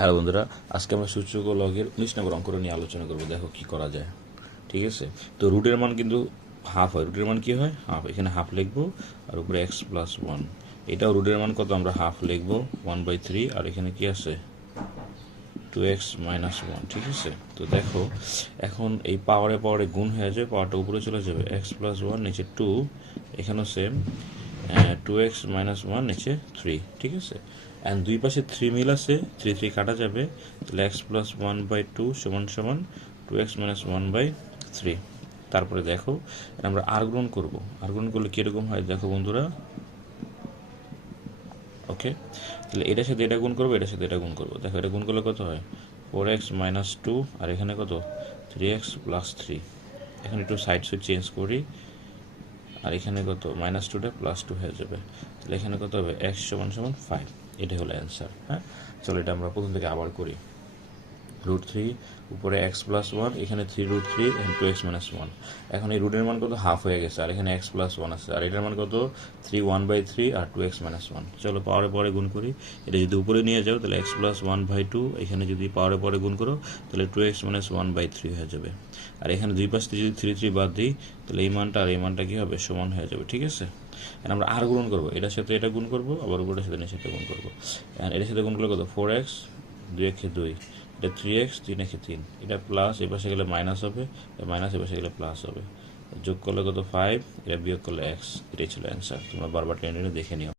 Hello বন্ধুরা, আজকে আমরা সূচক ও লগের 19 নম্বর অঙ্কটা নিয়ে আলোচনা করবো। দেখো কি করা যায়। ঠিক আছে, তো রুটের মান কিন্তু হাফ হয়। রুটের মান কি হয়? হাফ। এখানে হাফ লিখবো আর উপরে এক্স প্লাস ওয়ান। এটাও রুটের মান কত? আমরা হাফ লিখবো 1/3, আর এখানে কি আছে 2x মাইনাস ওয়ান। ঠিক আছে, তো দেখো এখন এই পাওয়ারে পাওয়ারে গুণ হয়ে যাবে, পাওয়ারটা উপরে চলে যাবে, এক্স প্লাস ওয়ান নিচে 2, এখানেও সেম 2x মাইনাস ওয়ান নিচে 3। ঠিক আছে, অ্যান্ড দুই পাশে 3 মিল আছে, 3 কাটা যাবে, তাহলে এক্স প্লাস 1/2 সমান সমান 2x মাইনাস 1/3। তারপরে দেখো আমরা আর গ্রহণ করবো। আর গ্রহণ করলে কীরকম হয় দেখো বন্ধুরা। ওকে, তাহলে এটার সাথে এটা গুণ করবো, এটার সাথে এটা গুণ করবো। দেখো এটা গুণ করলে কত হয় 4x মাইনাস 2, আর এখানে কত 3x প্লাস 3। এখন একটু সাইড সুইড চেঞ্জ করি, আর এখানে কত মাইনাস 2টা প্লাস 2 হয়ে যাবে, তাহলে এখানে কত হবে x সমান সমান 5। এটাই হলো অ্যান্সার। হ্যাঁ, চলো এটা আমরা প্রথম থেকে আবার করি। √3 উপরে এক্স প্লাস ওয়ান, এখানে 3√3 এখানে 2x মাইনাস ওয়ান। এখন এই রুটের মান কত? হাফ হয়ে গেছে, আর এখানে এক্স প্লাস ওয়ান আছে, আর এটার মান কত 3 1/3 আর 2x মাইনাস ওয়ান। চলো পাওয়ারে পরে গুণ করি। এটা যদি উপরে নিয়ে যাও তাহলে এক্স প্লাস 1/2, এখানে যদি পাওয়ারে পরে গুণ করো তাহলে 2x মাইনাস 1/3 হয়ে যাবে। আর এখানে দুই পাশ থেকে যদি 3 বাদ দিই তাহলে এই মানটা আর এই মানটা কী হবে? সমান হয়ে যাবে। ঠিক আছে, আমরা আর গুণ করবো, এটার সাথে এটা গুণ করবো, আবার উপরের সাথে নিচে গুণ করবো। এটার সাথে গুণ করলে কত 4x, 2 এটা 3x, 3 এটা প্লাস, এ পাশে গেলে মাইনাস হবে, মাইনাস এ পাশে গেলে প্লাস হবে, যোগ করলে কত 5, এটা বিয়োগ করলে x। এটাই ছিল অ্যান্সার। তোমরা বারবার টেনে টেনে দেখে নিও।